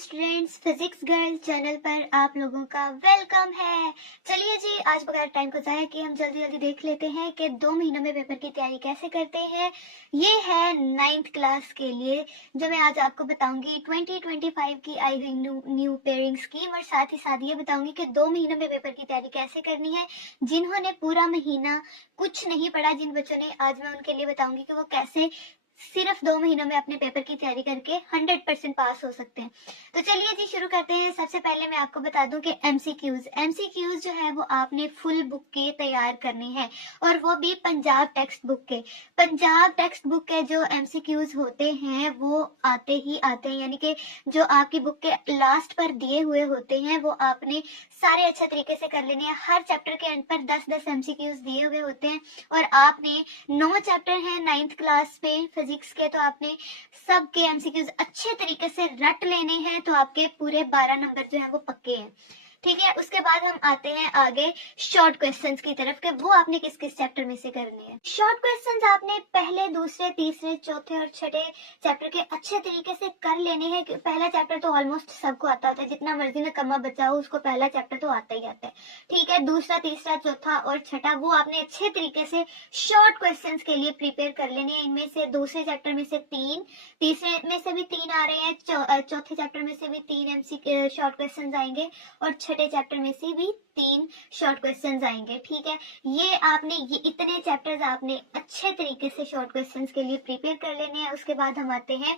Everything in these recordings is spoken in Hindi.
स्टूडेंट्स, फिजिक्स गर्ल चैनल पर आप लोगों का वेलकम है। चलिए जी, आज बगैर टाइम को जाया कि हम जल्दी जल्दी देख लेते हैं कि 2 महीनों में पेपर की तैयारी कैसे करते हैं। ये है 9th क्लास के लिए जो मैं आज आपको बताऊंगी 2025 की आई हुई न्यू पेयरिंग स्कीम, और साथ ही साथ ये बताऊंगी कि 2 महीनों में पेपर की तैयारी कैसे करनी है। जिन्होंने पूरा महीना कुछ नहीं पढ़ा, जिन बच्चों ने, आज मैं उनके लिए बताऊंगी कि वो कैसे सिर्फ 2 महीनों में अपने पेपर की तैयारी करके 100% पास हो सकते हैं। तो चलिए जी, शुरू करते हैं। सबसे पहले मैं आपको बता दूं कि एमसीक्यूज जो है वो आपने फुल बुक के तैयार करने हैं, और वो भी पंजाब टेक्स्ट बुक के। पंजाब टेक्स्ट बुक के जो एमसीक्यूज होते हैं वो आते ही आते हैं, यानी कि जो आपकी बुक के लास्ट पर दिए हुए होते हैं वो आपने सारे अच्छे तरीके से कर लेने हैं। हर चैप्टर के एंड पर 10-10 एमसीक्यूज दिए हुए होते हैं, और आपने 9 चैप्टर हैं 9th क्लास में फिजिक्स के, तो आपने सबके एमसीक्यूज अच्छे तरीके से रट लेने हैं, तो आपके पूरे 12 नंबर जो है वो पक्के हैं। ठीक है, उसके बाद हम आते हैं आगे शॉर्ट क्वेश्चंस की तरफ के वो आपने किस किस चैप्टर में से करने हैं। शॉर्ट क्वेश्चंस आपने पहले, दूसरे, तीसरे, चौथे और छठे चैप्टर के अच्छे तरीके से कर लेने हैं। पहला चैप्टर तो ऑलमोस्ट सबको आता होता है, जितना मर्जी में कमा बचा हो उसको पहला चैप्टर तो आता ही आता है। ठीक है, दूसरा, तीसरा, चौथा और छठा वो आपने अच्छे तरीके से शॉर्ट क्वेश्चंस के लिए प्रिपेयर कर लेने हैं। इनमें से दूसरे चैप्टर में से 3, तीसरे में से भी 3 आ रहे हैं, चौथे चैप्टर में से भी 3 एमसी शॉर्ट क्वेश्चंस आएंगे, और छठे चैप्टर में से भी 3 शॉर्ट क्वेश्चंस आएंगे। ठीक है, ये इतने चैप्टर्स आपने अच्छे तरीके से शॉर्ट क्वेश्चंस के लिए प्रिपेयर कर लेने हैं। उसके बाद हम आते हैं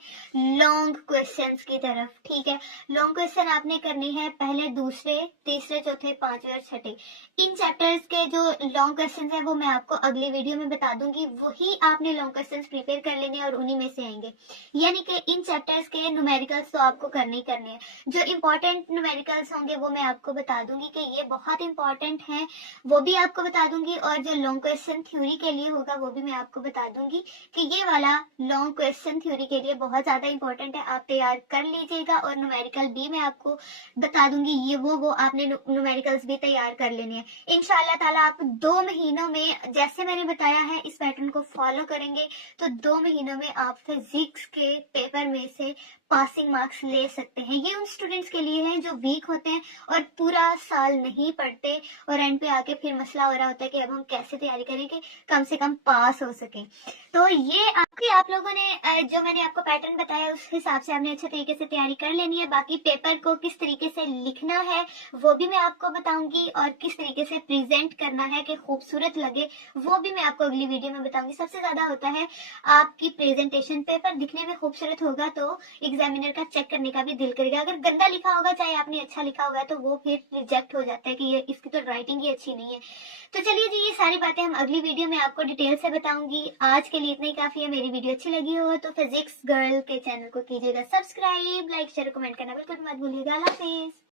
लॉन्ग क्वेश्चंस की तरफ। ठीक है, लॉन्ग क्वेश्चन आपने करने हैं पहले, दूसरे, तीसरे, चौथे, पांचवे और छठे। इन चैप्टर्स के जो लॉन्ग क्वेश्चन है वो मैं आपको अगली वीडियो में बता दूंगी, वही आपने लॉन्ग क्वेश्चन प्रिपेयर कर लेने हैं और उन्हीं में से आएंगे। यानी कि इन चैप्टर्स के न्यूमेरिकल्स तो आपको करने ही करने हैं। जो इंपॉर्टेंट न्यूमेरिकल्स होंगे वो मैं आपको बता दूंगी कि ये बहुत इंपॉर्टेंट है, वो भी आपको बता दूंगी, और जो लॉन्ग क्वेश्चन थ्योरी के लिए होगा वो भी मैं आपको बता दूंगी कि ये वाला लॉन्ग क्वेश्चन थ्योरी के लिए बहुत ज्यादा इंपॉर्टेंट है, आप तैयार कर लीजिएगा। और न्यूमेरिकल भी मैं आपको बता दूंगी, ये वो आपने न्यूमेरिकल्स भी तैयार कर लेने हैं। इंशाल्लाह ताला आप 2 महीनों में, जैसे मैंने बताया है, इस पैटर्न को फॉलो करेंगे तो 2 महीनों में आप फिजिक्स के पेपर में से पासिंग मार्क्स ले सकते हैं। ये उन स्टूडेंट्स के लिए है जो वीक होते हैं और पूरा साल नहीं पढ़ते, और एंड पे आके फिर मसला हो रहा होता है कि अब हम कैसे तैयारी करें कि कम से कम पास हो सके। तो ये आप लोगों ने जो मैंने आपको पैटर्न बताया उस हिसाब से आपने अच्छे तरीके से तैयारी कर लेनी है। बाकी पेपर को किस तरीके से लिखना है वो भी मैं आपको बताऊंगी, और किस तरीके से प्रेजेंट करना है कि खूबसूरत लगे वो भी मैं आपको अगली वीडियो में बताऊंगी। सबसे ज्यादा होता है आपकी प्रेजेंटेशन। पेपर दिखने में खूबसूरत होगा तो एग्जामिनर का चेक करने का भी दिल करेगा। अगर गंदा लिखा होगा, चाहे आपने अच्छा लिखा होगा, तो वो फिर रिजेक्ट हो जाता है कि ये इसकी तो राइटिंग ही अच्छी नहीं है। तो चलिए जी, ये सारी बातें हम अगली वीडियो में आपको डिटेल से बताऊंगी। आज के लिए इतना ही काफी है। मेरी वीडियो अच्छी लगी हो तो फिजिक्स गर्ल के चैनल को कीजिएगा सब्सक्राइब, लाइक, शेयर, कमेंट करना बिल्कुल मत भूलिएगा। अल्लाह हाफिज।